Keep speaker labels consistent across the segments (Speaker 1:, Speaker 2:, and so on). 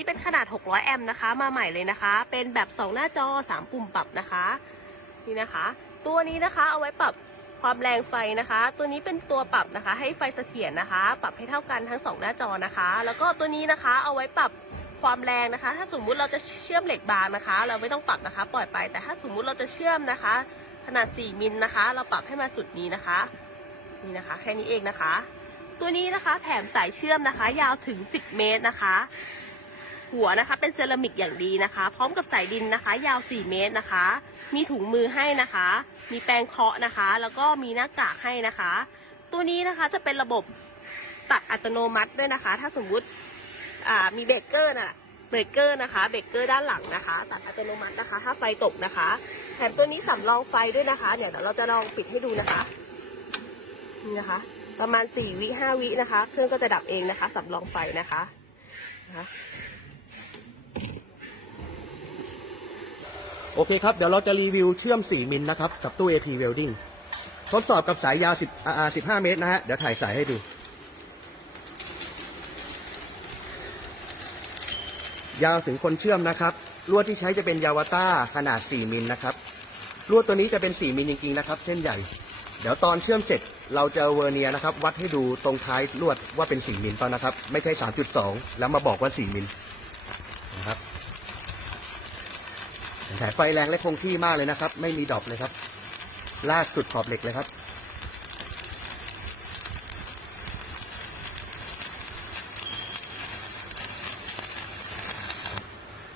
Speaker 1: นี้เป็นขนาด 600 แอมป์นะคะ มาใหม่เลยนะคะ เป็นแบบ 2 หน้าจอ 3 ปุ่มปรับนะคะ นี่นะคะ ตัวนี้นะคะเอาไว้ปรับความแรงไฟนะคะ ตัวนี้เป็นตัวปรับนะคะ ให้ไฟเสถียรนะคะ ปรับให้เท่ากันทั้ง 2 หน้าจอนะคะ แล้วก็ตัวนี้นะคะเอาไว้ปรับความแรงนะคะ ถ้าสมมุติเราจะเชื่อมเหล็กบางนะคะ เราไม่ต้องปรับนะคะ ปล่อยไป แต่ถ้าสมมุติเราจะเชื่อมนะคะ ขนาด 4 มิลนะคะ เราปรับให้มาสุดนี้นะคะ นี่นะคะ แค่นี้เองนะคะ ตัวนี้นะคะแถมสายเชื่อมนะคะ ยาวถึง 10 เมตรนะคะ หัวนะคะเป็นเซรามิกอย่างดีนะคะ พร้อมกับสายดินนะคะ ยาว 4 เมตรนะคะ มีถุงมือให้นะคะ มีแปรงเคาะนะคะ แล้วก็มีหน้ากากให้นะคะ ตัวนี้นะคะจะเป็นระบบตัดอัตโนมัติด้วยนะคะ ถ้าสมมุติมีเบรกเกอร์น่ะเบรกเกอร์นะคะเบรกเกอร์ด้านหลังนะคะ ตัดอัตโนมัตินะคะ ถ้าไฟตกนะคะแถมตัวนี้สำรองไฟด้วยนะคะเดี๋ยวเราจะลองปิดให้ดูนะคะนี่นะคะ ประมาณ4วิ5วินะคะ เครื่องก็จะดับเองนะคะสำรองไฟนะคะนะคะ
Speaker 2: โอเคครับ เดี๋ยวเราจะรีวิวเชื่อม 4 มิลนะครับ กับตู้ AP Welding ทดสอบกับสายยาว 10อ่า15 เมตรนะฮะ เดี๋ยวถ่ายสายให้ดู ยาวถึงคนเชื่อมนะครับ ลวดที่ใช้จะเป็นยาวาต้าขนาด 4 มิลนะครับ ลวดตัวนี้จะเป็น 4 มิลจริง ๆ นะครับ เส้นใหญ่ เดี๋ยวตอนเชื่อมเสร็จเราจะเวอร์เนียนะครับ วัดให้ดูตรงท้ายลวดว่าเป็น 4 มิลตอนนะครับ ไม่ใช่ 3.2 แล้วมาบอกว่า 4 มิล นะครับสายไฟแรงและคงที่มากเลยนะครับ ไม่มีดรอปเลยครับ ลากสุดขอบเหล็กเลยครับ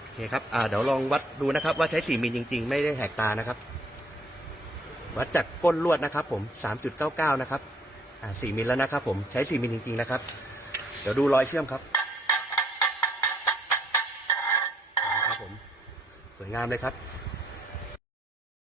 Speaker 2: โอเคครับ อ่า เดี๋ยวลองวัดดูนะครับ ว่าใช้4มิลจริง ๆ ไม่ได้แหกตานะครับ วัดจากก้นลวดนะครับ ผม3.99นะครับ อ่า4มิลแล้วนะครับ ผม ใช้4มิลจริง ๆ นะครับ เดี๋ยวดูรอยเชื่อมครับ สวยงามเลยครับ